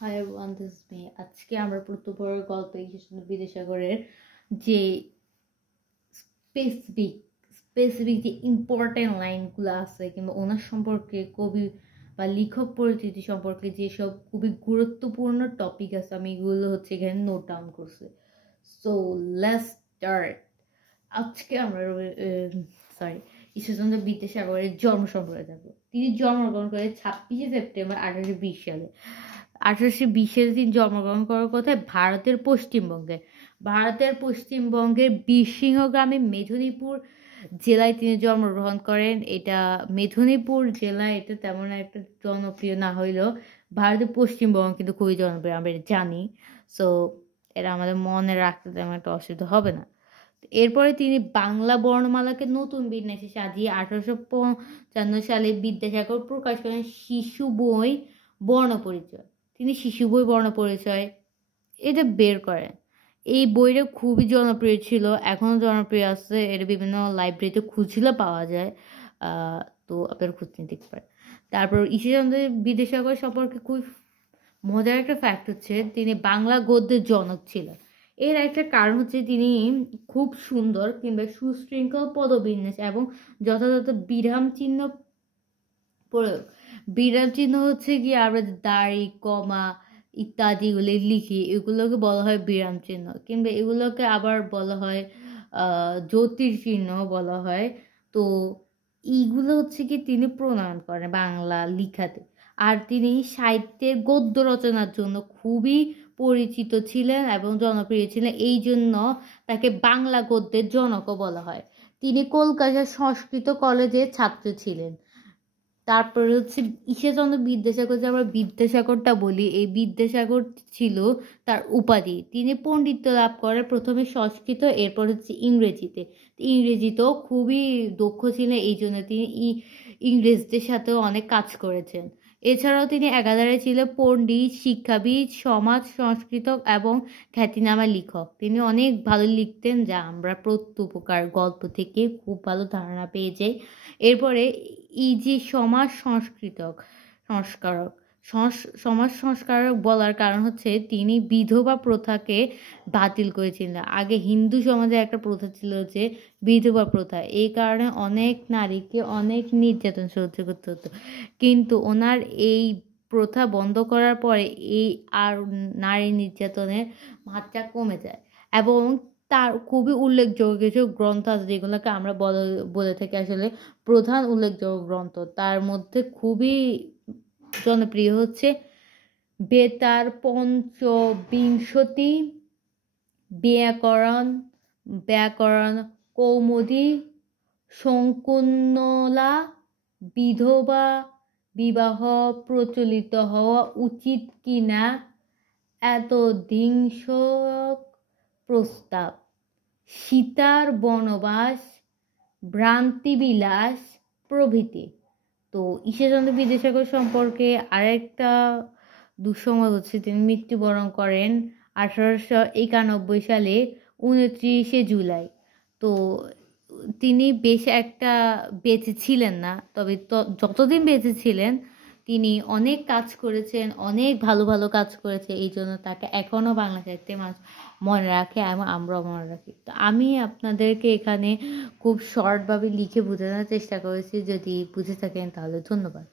Hi everyone, this is me. আজকে আমরা প্রত্যেকের গল্পে ঈশ্বরচন্দ্র বিদ্যাসাগরের যে স্পেসিফিক স্পেসিফিক যে ইম্পর্টেন্ট লাইনগুলো আছে কিংবা ওনার সম্পর্কে কবি বা লেখক পরিচিতি সম্পর্কে যেসব খুবই গুরুত্বপূর্ণ টপিক আছে আমি এগুলো হচ্ছে এখানে নোট ডাউন করছি। So let's start. আজকে আমরা ঈশ্বরচন্দ্র বিদ্যাসাগরের জন্ম সম্পর্কে যাব। তিনি জন্মগ্রহণ করে 26শে সেপ্টেম্বর 1820 সালে। 1820 সালে তিনি জন্মগ্রহণ করার কথা ভারতের পশ্চিমবঙ্গের বীরসিংহ গ্রামে মেদিনীপুর জেলায় তিনি জন্মগ্রহণ করেন। এটা মেদিনীপুর জেলায়, এটা তেমন একটা জনপ্রিয় না হইলেও ভারতের পশ্চিমবঙ্গ কিন্তু খুবই জনপ্রিয়, আমরা এটা জানি। সো এটা আমাদের মনে রাখতে তেমন একটা অসুবিধা হবে না। এরপরে তিনি বাংলা বর্ণমালাকে নতুন বিন্যাসে সাজিয়ে 1855 সালে বিদ্যাসাগর প্রকাশ করেন শিশু বই বর্ণপরিচয়। তিনি শিশু বই বর্ণপরিচয় এটা বের করেন। এই বইটা খুবই জনপ্রিয় ছিল, এখনও জনপ্রিয় আছে। এটা বিভিন্ন লাইব্রেরিতে খুঁজলে পাওয়া যায়, তো আপনারা খুঁজে দেখতে পারেন। তারপর ঈশ্বরচন্দ্র বিদ্যাসাগর সম্পর্কে খুব মজার একটা ফ্যাক্ট হচ্ছে তিনি বাংলা গদ্যের জনক ছিলেন। এর একটা কারণ হচ্ছে তিনি খুব সুন্দর কিংবা সুশৃঙ্খল পদবিন্যাস এবং যথাযথ বিরাম চিহ্ন প্রয়োগ। বিরাম চিহ্ন হচ্ছে কি আমরা দাড়ি কমা ইত্যাদিগুলি লিখি, এগুলোকে বলা হয় বিরাম চিহ্ন, কিংবা এগুলোকে আবার বলা হয় জ্যোতির্চিহ্ন বলা হয়। তো এইগুলো হচ্ছে কি তিনি প্রণয়ন করেন বাংলা লিখাতে। আর তিনি সাহিত্যের গদ্য রচনার জন্য খুবই পরিচিত ছিলেন এবং জনপ্রিয় ছিলেন, এই জন্য তাকে বাংলা গদ্যের জনকও বলা হয়। তিনি কলকাতা সংস্কৃত কলেজের ছাত্র ছিলেন। তারপরে হচ্ছে ঈশ্বরচন্দ্র বিদ্যাসাগর, যে আমরা বিদ্যাসাগরটা বলি, এই বিদ্যাসাগর ছিল তার উপাধি। তিনি পণ্ডিত্য লাভ করে প্রথমে সংস্কৃত, এরপর হচ্ছে ইংরেজিতে। ইংরেজিতেও খুবই দক্ষ ছিলেন, এই জন্য তিনি ইংরেজদের সাথেও অনেক কাজ করেছেন। এছাড়াও তিনি একাধারে ছিলেন পণ্ডিত, শিক্ষাবিদ, সমাজ সংস্কৃতক এবং খ্যাতিনামা লেখক। তিনি অনেক ভালো লিখতেন, যা আমরা প্রত্যুপকার গল্প থেকে খুব ভালো ধারণা পেয়ে যাই। এরপরে এই যে সমাজ সংস্কারক বলার কারণ হচ্ছে তিনি বিধবা প্রথাকে বাতিল করেছিলেন। আগে হিন্দু সমাজে একটা প্রথা ছিল যে বিধবা প্রথা, এই কারণে অনেক নারীকে অনেক নির্যাতন সহ্য করতে হতো, কিন্তু ওনার এই প্রথা বন্ধ করার পরে এই আর নারী নির্যাতনের মাত্রা কমে যায়। এবং তার খুবই উল্লেখযোগ্য কিছু গ্রন্থ আছে যেগুলোকে আমরা বলে থাকি আসলে প্রধান উল্লেখযোগ্য গ্রন্থ। তার মধ্যে খুবই জনপ্রিয় হচ্ছে বেতার পঞ্চবিংশতি, ব্যাকরণ কৌমুদী, শকুন্তলা, বিধবা বিবাহ প্রচলিত হওয়া উচিত কিনা, এতদিংশক প্রস্তাব, সীতার বনবাস, ভ্রান্তিবিলাস প্রভৃতি। তো ঈশ্বরচন্দ্র বিদ্যাসাগর সম্পর্কে আরেকটা দুঃসংবাদ হচ্ছে তিনি মৃত্যুবরণ করেন 1891 সালে 29শে জুলাই। তো তিনি বেশ একটা বেঁচে ছিলেন না, তবে যতদিন বেঁচে ছিলেন তিনি অনেক কাজ করেছেন, অনেক ভালো ভালো কাজ করেছে, এই জন্য তাকে এখনও বাংলা সাহিত্যে মানুষ মনে রাখে এবং আমরাও মনে রাখি। তো আমি আপনাদেরকে এখানে খুব শর্টভাবে লিখে বোঝানোর চেষ্টা করেছি, যদি বুঝে থাকেন তাহলে ধন্যবাদ।